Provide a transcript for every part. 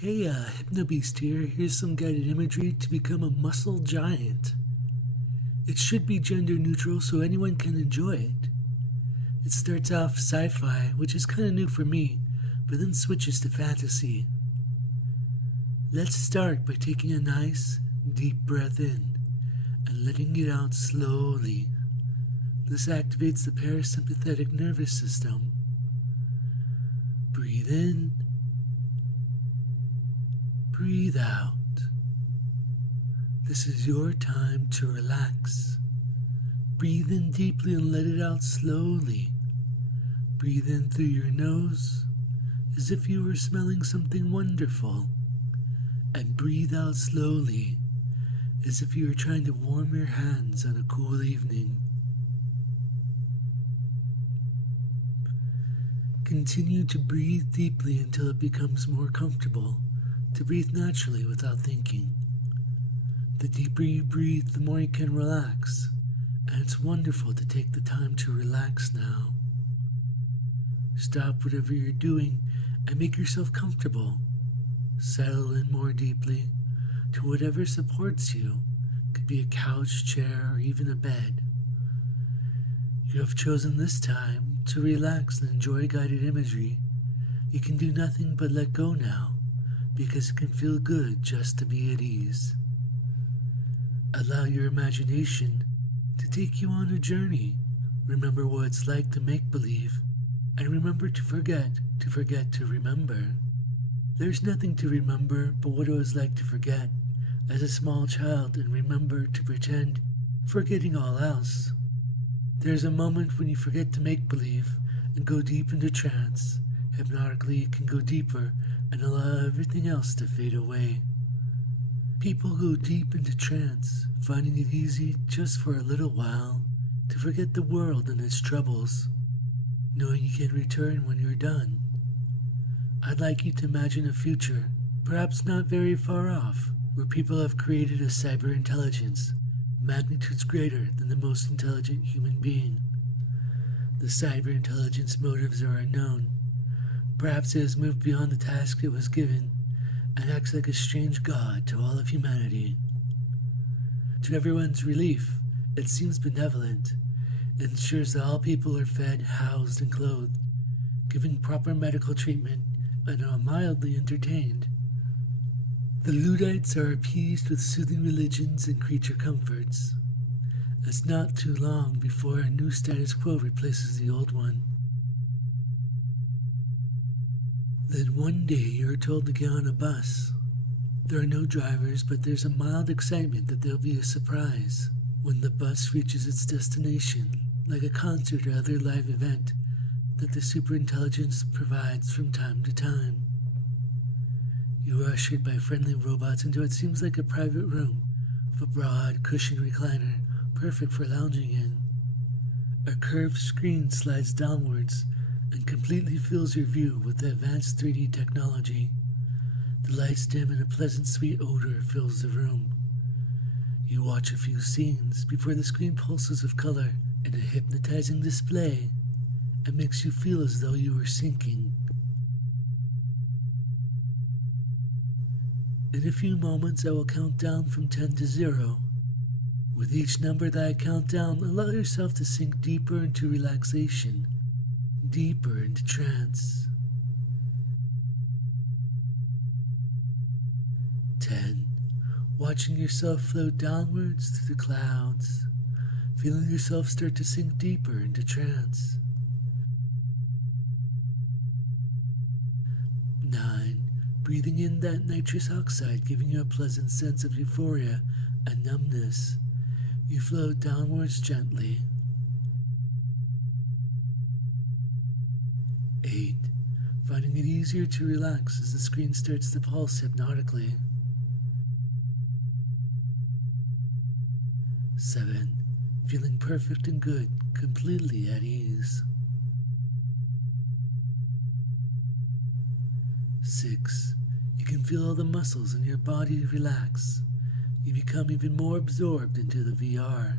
Hey, Hypnobeast here. Here's some guided imagery to become a muscle giant. It should be gender neutral so anyone can enjoy it. It starts off sci-fi, which is kind of new for me, but then switches to fantasy. Let's start by taking a nice, deep breath in and letting it out slowly. This activates the parasympathetic nervous system. Breathe in. Breathe out. This is your time to relax. Breathe in deeply and let it out slowly. Breathe in through your nose as if you were smelling something wonderful. And breathe out slowly as if you were trying to warm your hands on a cool evening. Continue to breathe deeply until it becomes more comfortable to breathe naturally without thinking. The deeper you breathe, the more you can relax, and it's wonderful to take the time to relax now. Stop whatever you're doing and make yourself comfortable. Settle in more deeply to whatever supports you. It could be a couch, chair, or even a bed. You have chosen this time to relax and enjoy guided imagery. You can do nothing but let go now, because it can feel good just to be at ease. Allow your imagination to take you on a journey. Remember what it's like to make believe, and remember to forget to remember. There's nothing to remember but what it was like to forget as a small child and remember to pretend, forgetting all else. There's a moment when you forget to make believe and go deep into trance. Hypnotically, you can go deeper and allow everything else to fade away. People go deep into trance, finding it easy just for a little while to forget the world and its troubles, knowing you can return when you're done. I'd like you to imagine a future, perhaps not very far off, where people have created a cyber-intelligence, magnitudes greater than the most intelligent human being. The cyber-intelligence motives are unknown. Perhaps it has moved beyond the task it was given and acts like a strange god to all of humanity. To everyone's relief, it seems benevolent. It ensures that all people are fed, housed, and clothed, given proper medical treatment, and are mildly entertained. The Luddites are appeased with soothing religions and creature comforts. It's not too long before a new status quo replaces the old one. Then one day you're told to get on a bus. There are no drivers, but there's a mild excitement that there'll be a surprise when the bus reaches its destination, like a concert or other live event that the superintelligence provides from time to time. You are ushered by friendly robots into what seems like a private room with a broad, cushioned recliner, perfect for lounging in. A curved screen slides downwards and completely fills your view with advanced 3D technology. The lights dim and a pleasant sweet odor fills the room. You watch a few scenes before the screen pulses with color in a hypnotizing display and makes you feel as though you were sinking. In a few moments I will count down from 10 to 0. With each number that I count down, allow yourself to sink deeper into relaxation, deeper into trance. 10. Watching yourself float downwards through the clouds, feeling yourself start to sink deeper into trance. 9. Breathing in that nitrous oxide, giving you a pleasant sense of euphoria and numbness. You float downwards gently. 8. Finding it easier to relax as the screen starts to pulse hypnotically. 7. Feeling perfect and good, completely at ease. 6. You can feel all the muscles in your body relax. You become even more absorbed into the VR.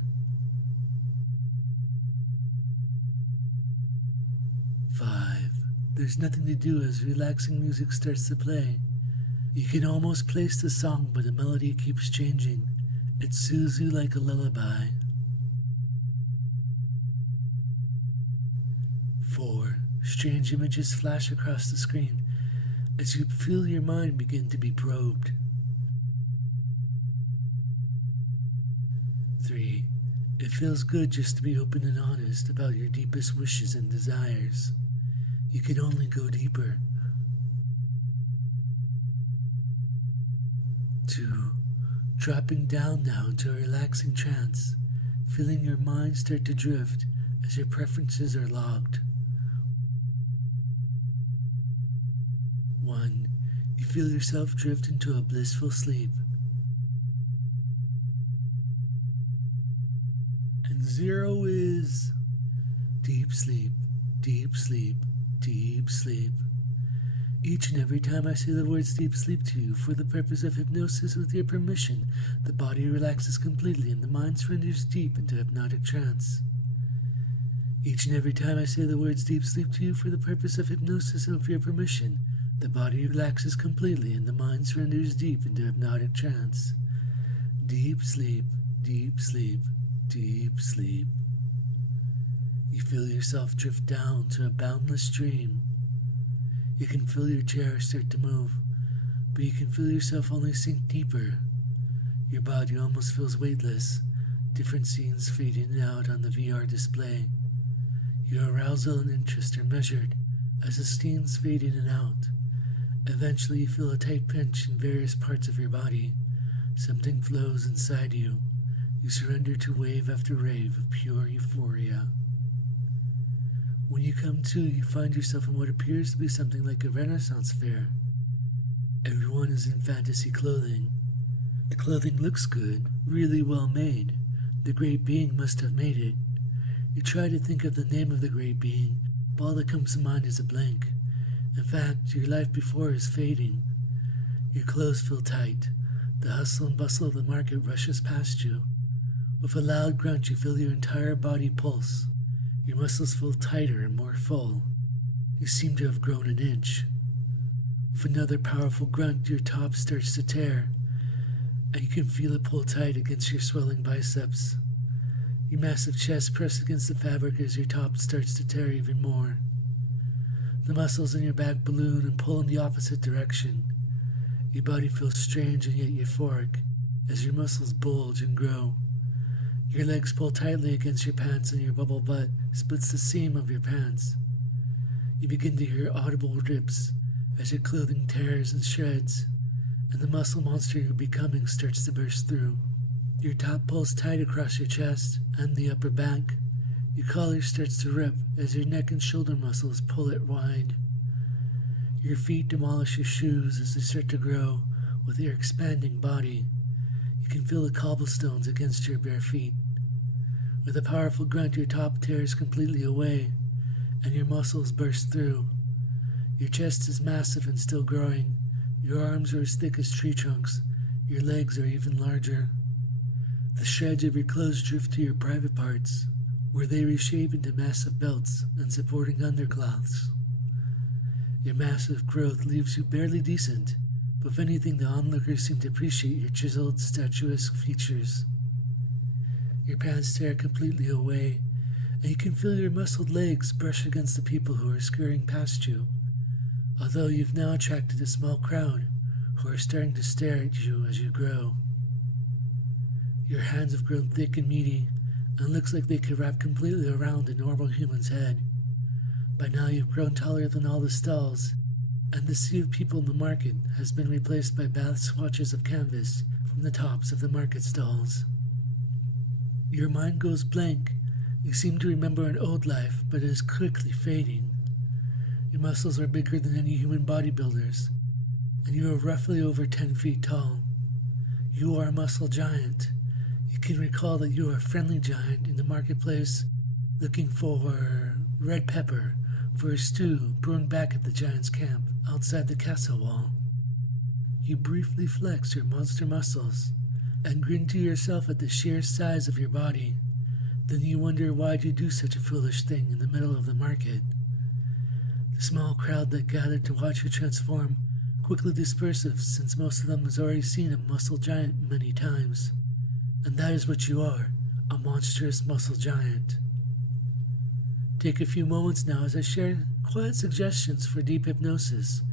5. There's nothing to do as relaxing music starts to play. You can almost place the song, but the melody keeps changing. It soothes you like a lullaby. 4. Strange images flash across the screen as you feel your mind begin to be probed. 3. It feels good just to be open and honest about your deepest wishes and desires. You can only go deeper. 2. Dropping down now into a relaxing trance, feeling your mind start to drift as your preferences are logged. 1. You feel yourself drift into a blissful sleep. And 0 is deep sleep, deep sleep, deep sleep. Each and every time I say the words deep sleep to you for the purpose of hypnosis with your permission, the body relaxes completely and the mind surrenders deep into hypnotic trance. Each and every time I say the words deep sleep to you for the purpose of hypnosis and with your permission, the body relaxes completely and the mind surrenders deep into hypnotic trance. Deep sleep, deep sleep, deep sleep. You feel yourself drift down to a boundless dream. You can feel your chair start to move, but you can feel yourself only sink deeper. Your body almost feels weightless, different scenes fade in and out on the VR display. Your arousal and interest are measured as the scenes fade in and out. Eventually you feel a tight pinch in various parts of your body. Something flows inside you. You surrender to wave after wave of pure euphoria. When you come to, you find yourself in what appears to be something like a Renaissance fair. Everyone is in fantasy clothing. The clothing looks good, really well made. The great being must have made it. You try to think of the name of the great being, but all that comes to mind is a blank. In fact, your life before is fading. Your clothes feel tight. The hustle and bustle of the market rushes past you. With a loud grunt, you feel your entire body pulse. Your muscles feel tighter and more full. You seem to have grown an inch. With another powerful grunt, your top starts to tear, and you can feel it pull tight against your swelling biceps. Your massive chest presses against the fabric as your top starts to tear even more. The muscles in your back balloon and pull in the opposite direction. Your body feels strange and yet euphoric as your muscles bulge and grow. Your legs pull tightly against your pants and your bubble butt splits the seam of your pants. You begin to hear audible rips as your clothing tears and shreds, and the muscle monster you're becoming starts to burst through. Your top pulls tight across your chest and the upper back. Your collar starts to rip as your neck and shoulder muscles pull it wide. Your feet demolish your shoes as they start to grow with your expanding body. You can feel the cobblestones against your bare feet. With a powerful grunt, your top tears completely away, and your muscles burst through. Your chest is massive and still growing. Your arms are as thick as tree trunks. Your legs are even larger. The shreds of your clothes drift to your private parts, where they reshape into massive belts and supporting undercloths. Your massive growth leaves you barely decent, but if anything, the onlookers seem to appreciate your chiseled, statuesque features. Your pants tear completely away, and you can feel your muscled legs brush against the people who are scurrying past you, although you've now attracted a small crowd who are starting to stare at you as you grow. Your hands have grown thick and meaty, and it looks like they could wrap completely around a normal human's head. By now you've grown taller than all the stalls, and the sea of people in the market has been replaced by vast swatches of canvas from the tops of the market stalls. Your mind goes blank. You seem to remember an old life, but it is quickly fading. Your muscles are bigger than any human bodybuilders, and you are roughly over 10 feet tall. You are a muscle giant. You can recall that you are a friendly giant in the marketplace looking for red pepper for a stew brewing back at the giant's camp outside the castle wall. You briefly flex your monster muscles and grin to yourself at the sheer size of your body. Then you wonder why'd you do such a foolish thing in the middle of the market. The small crowd that gathered to watch you transform quickly dispersive since most of them has already seen a muscle giant many times. And that is what you are, a monstrous muscle giant. Take a few moments now as I share quiet suggestions for deep hypnosis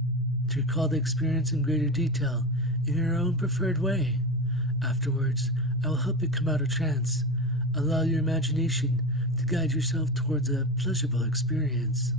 to recall the experience in greater detail in your own preferred way. Afterwards, I will help you come out of trance, allow your imagination to guide yourself towards a pleasurable experience.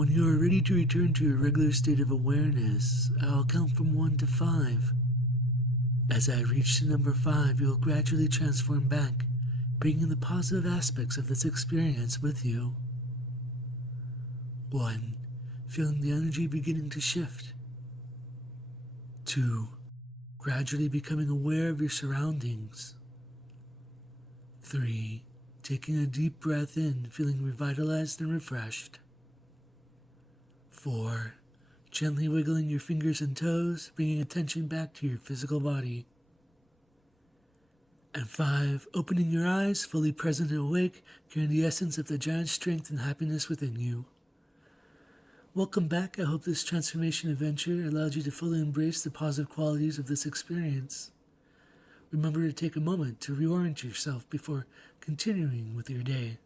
When you are ready to return to your regular state of awareness, I'll count from 1 to 5. As I reach to number 5, you'll gradually transform back, bringing the positive aspects of this experience with you. 1. Feeling the energy beginning to shift. 2. Gradually becoming aware of your surroundings. 3. Taking a deep breath in, feeling revitalized and refreshed. 4. Gently wiggling your fingers and toes, bringing attention back to your physical body. And 5. Opening your eyes, fully present and awake, carrying the essence of the giant strength and happiness within you. Welcome back. I hope this transformation adventure allowed you to fully embrace the positive qualities of this experience. Remember to take a moment to reorient yourself before continuing with your day.